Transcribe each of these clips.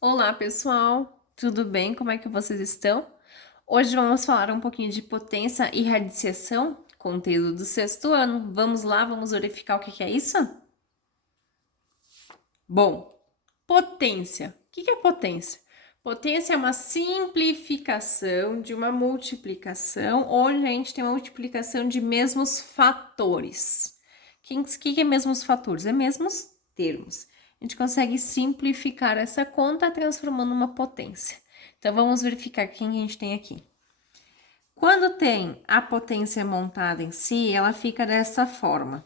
Olá, pessoal! Tudo bem? Como é que vocês estão? Hoje vamos falar um pouquinho de potência e radiciação, conteúdo do sexto ano. Vamos lá, vamos verificar o que é isso? Bom, potência. O que é potência? Potência é uma simplificação de uma multiplicação, onde a gente tem uma multiplicação de mesmos fatores. O que é mesmos fatores? É mesmos termos. A gente consegue simplificar essa conta transformando uma potência. Então, vamos verificar quem a gente tem aqui. Quando tem a potência montada em si, ela fica dessa forma,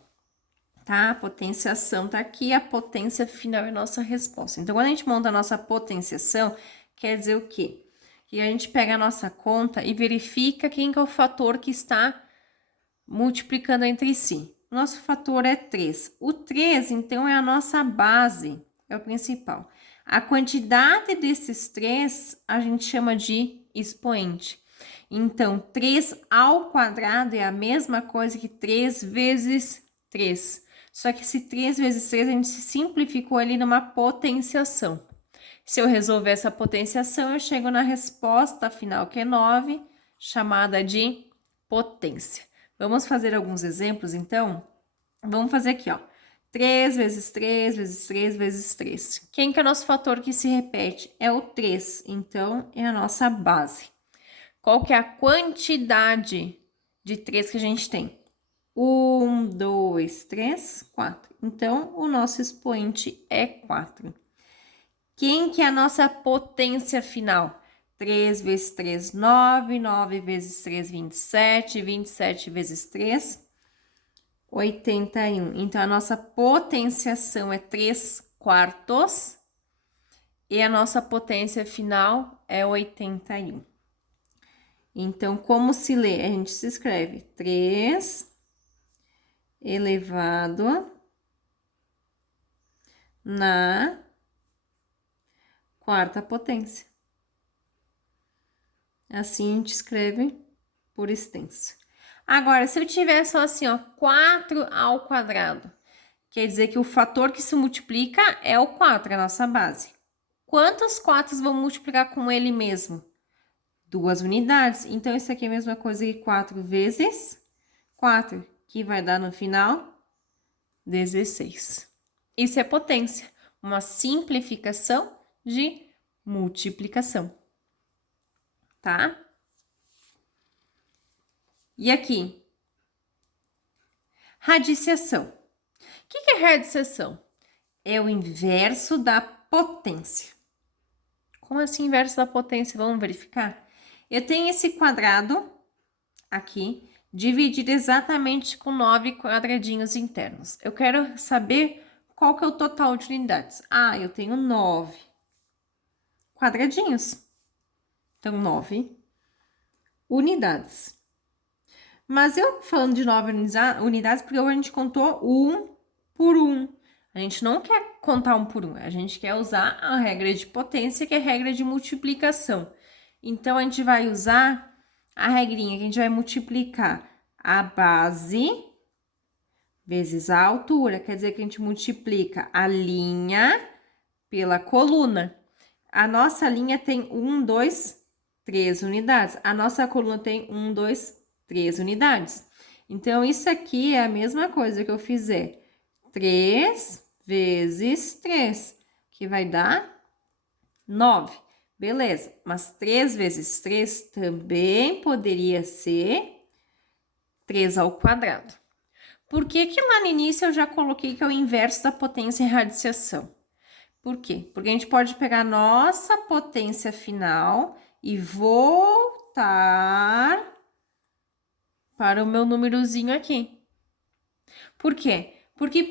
tá? A potenciação tá aqui, a potência final é a nossa resposta. Então, quando a gente monta a nossa potenciação, quer dizer o quê? Que a gente pega a nossa conta e verifica quem que é o fator que está multiplicando entre si. Nosso fator é 3. O 3, então, é a nossa base, é o principal. A quantidade desses 3 a gente chama de expoente. Então, 3 ao quadrado é a mesma coisa que 3 vezes 3. Só que esse 3 vezes 3 a gente simplificou ali numa potenciação. Se eu resolver essa potenciação, eu chego na resposta final, que é 9, chamada de potência. Vamos fazer alguns exemplos, então? Vamos fazer aqui, ó. 3 vezes 3 vezes 3 vezes 3. Quem que é o nosso fator que se repete? É o 3, então é a nossa base. Qual que é a quantidade de 3 que a gente tem? 1, 2, 3, 4. Então, o nosso expoente é 4. Quem que é a nossa potência final? 3 vezes 3, 9. 9 vezes 3, 27. 27 vezes 3, 81. Então, a nossa potenciação é 3 quartos e a nossa potência final é 81. Então, como se lê? A gente se escreve 3 elevado na quarta potência. Assim a gente escreve por extenso. Agora, se eu tiver só assim, ó, 4 ao quadrado, quer dizer que o fator que se multiplica é o 4, a nossa base. Quantos 4 vão multiplicar com ele mesmo? 2 unidades. Então, isso aqui é a mesma coisa que 4 vezes 4, que vai dar no final 16. Isso é potência, uma simplificação de multiplicação, tá? E aqui, radiciação. O que é radiciação? É o inverso da potência. Como assim inverso da potência? Vamos verificar? Eu tenho esse quadrado aqui, dividido exatamente com 9 quadradinhos internos. Eu quero saber qual que é o total de unidades. Ah, eu tenho 9 quadradinhos. Então, 9 unidades. Mas eu falando de 9 unidades, porque a gente contou um por um. A gente não quer contar um por um, a gente quer usar a regra de potência, que é a regra de multiplicação. Então, a gente vai usar a regrinha que a gente vai multiplicar a base vezes a altura. Quer dizer que a gente multiplica a linha pela coluna. A nossa linha tem 1, 2, 3 unidades. A nossa coluna tem 1, 2, 3 unidades. Então, isso aqui é a mesma coisa que eu fizer 3 vezes 3, que vai dar 9. Beleza, mas 3 vezes 3 também poderia ser 3 ao quadrado. Por que que lá no início eu já coloquei que é o inverso da potência e radiciação? Por quê? Porque a gente pode pegar a nossa potência final e voltar para o meu númerozinho aqui. Por quê? Porque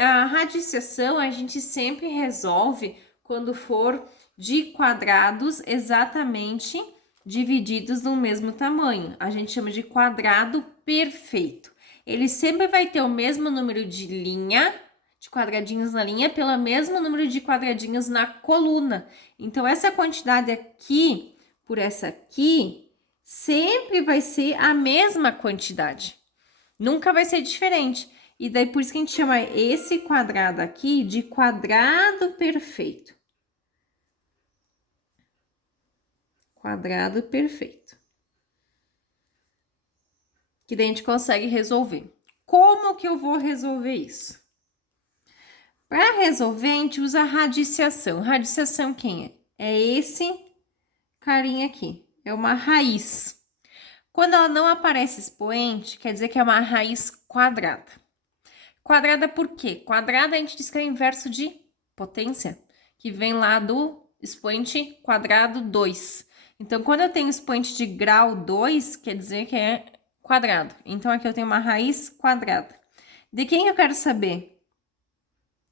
a radiciação a gente sempre resolve quando for de quadrados exatamente divididos no mesmo tamanho. A gente chama de quadrado perfeito. Ele sempre vai ter o mesmo número de linha, de quadradinhos na linha, pelo mesmo número de quadradinhos na coluna. Então, essa quantidade aqui por essa aqui sempre vai ser a mesma quantidade. Nunca vai ser diferente. E daí, por isso que a gente chama esse quadrado aqui de quadrado perfeito. quadrado perfeito. Que daí a gente consegue resolver. Como que eu vou resolver isso? Para resolver, a gente usa a radiciação. Radiciação quem é? É esse carinha aqui. É uma raiz. Quando ela não aparece expoente, quer dizer que é uma raiz quadrada. Quadrada por quê? Quadrada a gente diz que é o inverso de potência, que vem lá do expoente quadrado 2. Então, quando eu tenho expoente de grau 2, quer dizer que é quadrado. Então, aqui eu tenho uma raiz quadrada. De quem eu quero saber?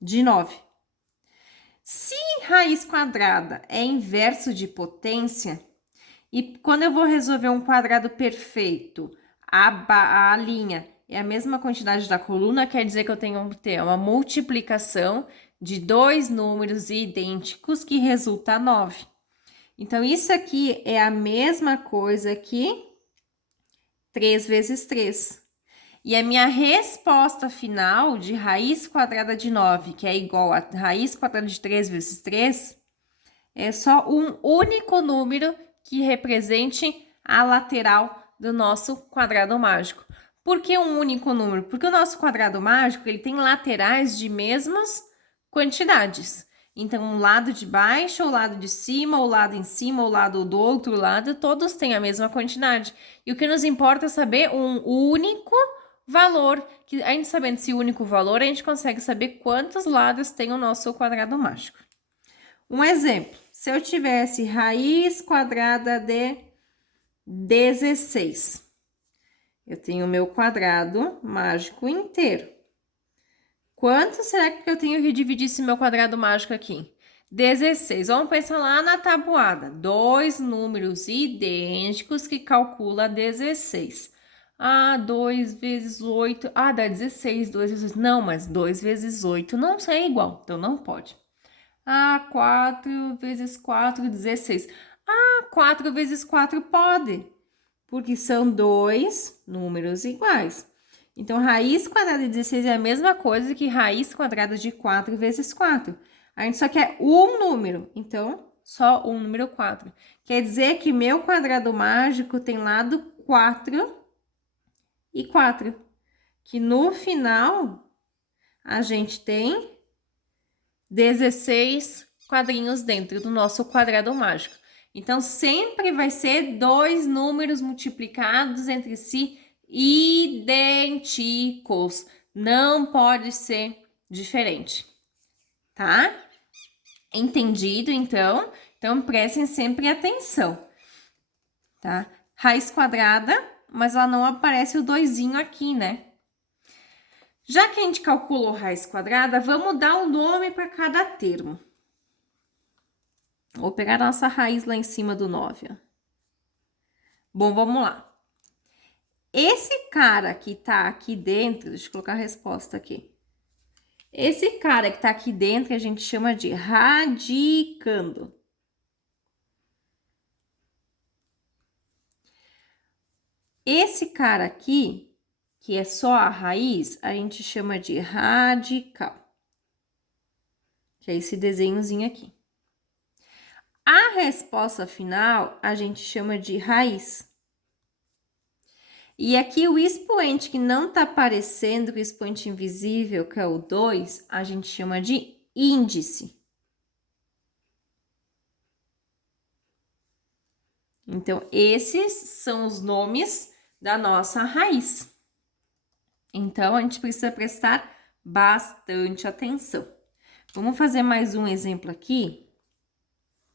De 9. Se raiz quadrada é inverso de potência, e quando eu vou resolver um quadrado perfeito, a linha é a mesma quantidade da coluna, quer dizer que eu tenho que ter uma multiplicação de dois números idênticos que resulta 9. Então, isso aqui é a mesma coisa que 3 vezes 3. E a minha resposta final de raiz quadrada de 9, que é igual a raiz quadrada de 3 vezes 3, é só um único número que represente a lateral do nosso quadrado mágico. Por que um único número? Porque o nosso quadrado mágico ele tem laterais de mesmas quantidades. Então, o lado de baixo, o lado de cima, o lado em cima, o lado do outro lado, todos têm a mesma quantidade. E o que nos importa é saber um único valor. Que a gente sabendo esse único valor, a gente consegue saber quantos lados tem o nosso quadrado mágico. Um exemplo, se eu tivesse raiz quadrada de 16, eu tenho o meu quadrado mágico inteiro. Quanto será que eu tenho que dividir esse meu quadrado mágico aqui? 16. Vamos pensar lá na tabuada. Dois números idênticos que calcula 16. 2 vezes 8. Dá 16. 2 vezes... Não, mas 2 vezes 8 não é igual, então não pode. 4 vezes 4, 16. 4 vezes 4 pode, porque são dois números iguais. Então, raiz quadrada de 16 é a mesma coisa que raiz quadrada de 4 vezes 4. A gente só quer um número, então, só um número 4. Quer dizer que meu quadrado mágico tem lado 4 e 4. Que no final, a gente tem 16 quadrinhos dentro do nosso quadrado mágico. Então, sempre vai ser dois números multiplicados entre si idênticos. Não pode ser diferente, tá? Entendido, então? Então, prestem sempre atenção, tá? Raiz quadrada, mas ela não aparece o doisinho aqui, né? Já que a gente calculou raiz quadrada, vamos dar um nome para cada termo. Vou pegar a nossa raiz lá em cima do 9, ó. Bom, vamos lá. Esse cara que tá aqui dentro, deixa eu colocar a resposta aqui. Esse cara que tá aqui dentro, a gente chama de radicando. Esse cara aqui, que é só a raiz, a gente chama de radical. Que é esse desenhozinho aqui. A resposta final, a gente chama de raiz. E aqui o expoente que não tá aparecendo, o expoente invisível, que é o 2, a gente chama de índice. Então, esses são os nomes da nossa raiz. Então, a gente precisa prestar bastante atenção. Vamos fazer mais um exemplo aqui,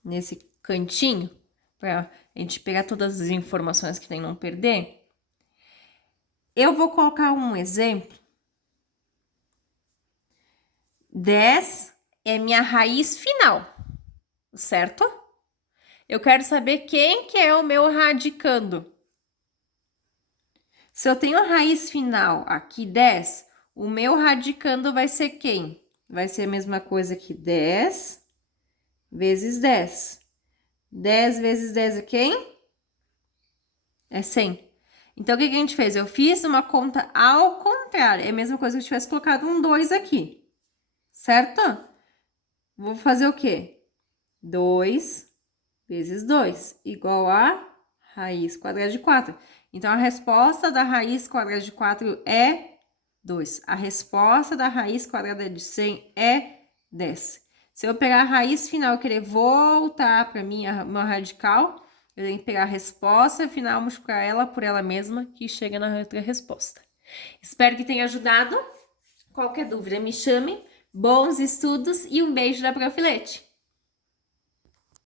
nesse cantinho, para a gente pegar todas as informações que tem e não perder. Eu vou colocar um exemplo. 10 é minha raiz final, certo? Eu quero saber quem que é o meu radicando. Se eu tenho a raiz final aqui 10, o meu radicando vai ser quem? Vai ser a mesma coisa que 10 vezes 10. 10 vezes 10 é quem? É 100. Então, o que a gente fez? Eu fiz uma conta ao contrário. É a mesma coisa que eu tivesse colocado um 2 aqui. Certo? Vou fazer o quê? 2 vezes 2, igual a raiz quadrada de 4. Então, a resposta da raiz quadrada de 4 é 2. A resposta da raiz quadrada de 100 é 10. Se eu pegar a raiz final e querer voltar para meu radical, eu tenho que pegar a resposta final, multiplicar ela por ela mesma, que chega na outra resposta. Espero que tenha ajudado. Qualquer dúvida, me chame. Bons estudos e um beijo da Profilete!